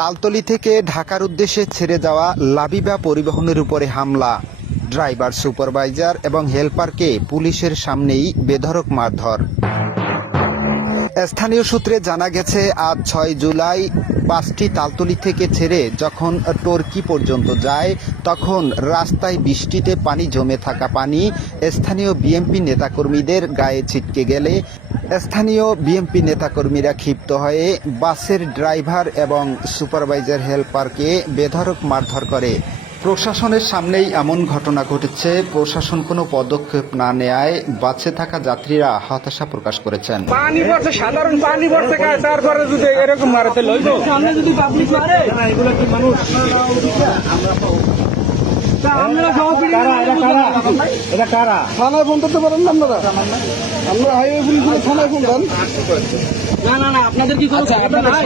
তালতলী থেকে ঢাকার উদ্দেশ্যে ছেড়ে যাওয়া লাবিবা পরিবহনের উপরে হামলা, ড্রাইভার, সুপারভাইজার এবং হেলপারকে পুলিশের সামনেই বেধড়ক মারধর। স্থানীয় সূত্রে জানা গেছে, আজ ৬ জুলাই বাসটি তালতলী থেকে ছেড়ে যখন টর্কি পর্যন্ত যায় তখন রাস্তায় বৃষ্টিতে পানি জমে থাকা পানি স্থানীয় বিএমপি নেতাকর্মীদের গায়ে ছিটকে গেলে স্থানীয় বিএমপি নেতাকর্মীরা ক্ষিপ্ত হয়ে বাসের ড্রাইভার এবং সুপারভাইজার হেলপারকে বেধড়ক মারধর করে। প্রশাসনের সামনেই এমন ঘটনা ঘটেছে। প্রশাসন কোনো পদক্ষেপ না নেয়ায় বাসে থাকা যাত্রীরা হতাশা প্রকাশ করেছেন। পানি পড়ছে, সাধারণ পানি পড়ছে, তারপরে যদি এরকম মারাতে লইতো সামনে যদি পাবলিক মারে এগুলো কি মানুষ? থানায় ফোন করতে পারেন না আপনারা? আমরা হাইওয়ে পুলিশ থানায় ফোন দেন। না আপনাদের কি কোনো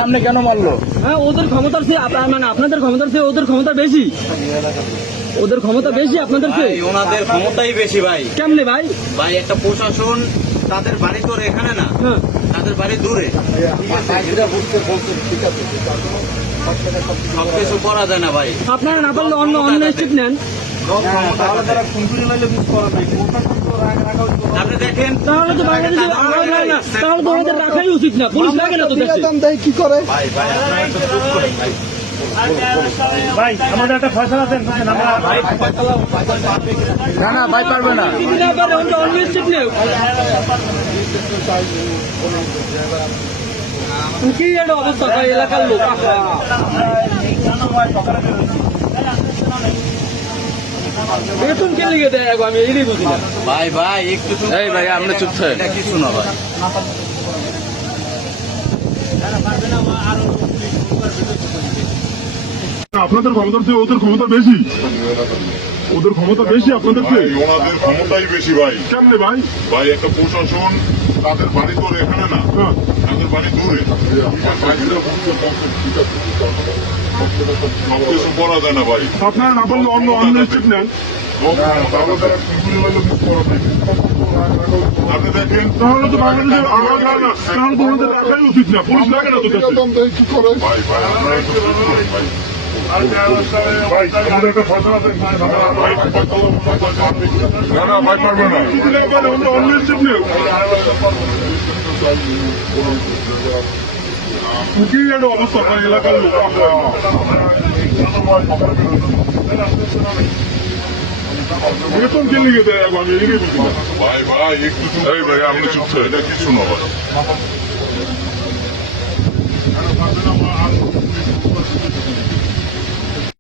সামনে কেন মারলো? হ্যাঁ, ওদের ক্ষমতার চেয়ে মানে আপনাদের ক্ষমতার চেয়ে ওদের ক্ষমতা বেশি। ওদের ক্ষমতা বেশি আপনাদের চেয়ে। ওনাদের ক্ষমতাই বেশি ভাই। কেমনে ভাই? ভাই একটা প্রশাসন, তাদের বাড়ি তো এখানে না, তাদের বাড়ি দূরে, সবকিছু করা যায় না ভাই। আপনারা না পারলে অন্য স্টেপ নেন। আপনি দেখেন, তাহলে তো বাংলাদেশে তাহলে তো আমাদের রাখাই উচিত না। পুলিশ লাগে না তো কি করে? ভাই আমাদের একটা ফয়সালা দেন। না ভাই পারবে না। অন্য স্টেপ নেই। কি একটা অবস্থা ভাই এলাকার লোক। বেতন কে লিখে দেয় আমি এই বুঝি না। ভাই একটু ভাই আপনি চুপ থাকেন, এটা কিছু না ভাই। আপনাদের ক্ষমতার চেয়ে ওদের ক্ষমতা বেশি। ওদের ক্ষমতা বেশি আপনাদের চেয়ে। ওনাদের ক্ষমতাই বেশি ভাই। কেমনে ভাই? ভাই একটা প্রশাসন, তাদের বাড়ি তো এখানে না, তাদের বাড়ি দূরে, সবকিছু করা যায় না ভাই। আপনারা না পারলে অন্য স্টেপ নেন। আপনি দেখেন, তাহলে তো বাংলাদেশের তাহলে তো আমাদের রাখাই উচিত না। পুলিশ লাগে না তো কি করে? ভাই আপনারা একটু চুপ করুন ভাই। ভাই আমাদের একটা ফয়সালা দেন। না ভাই পারবে না। অন্য স্টেপ নেই। কি একটা অবস্থা ভাই এলাকার লোক। বেতন কে লিখে দেয় আমি এই বুঝি না। ভাই একটু চুপ, ভাই আপনি চুপ থাকেন, এটা কিছু না ভাই।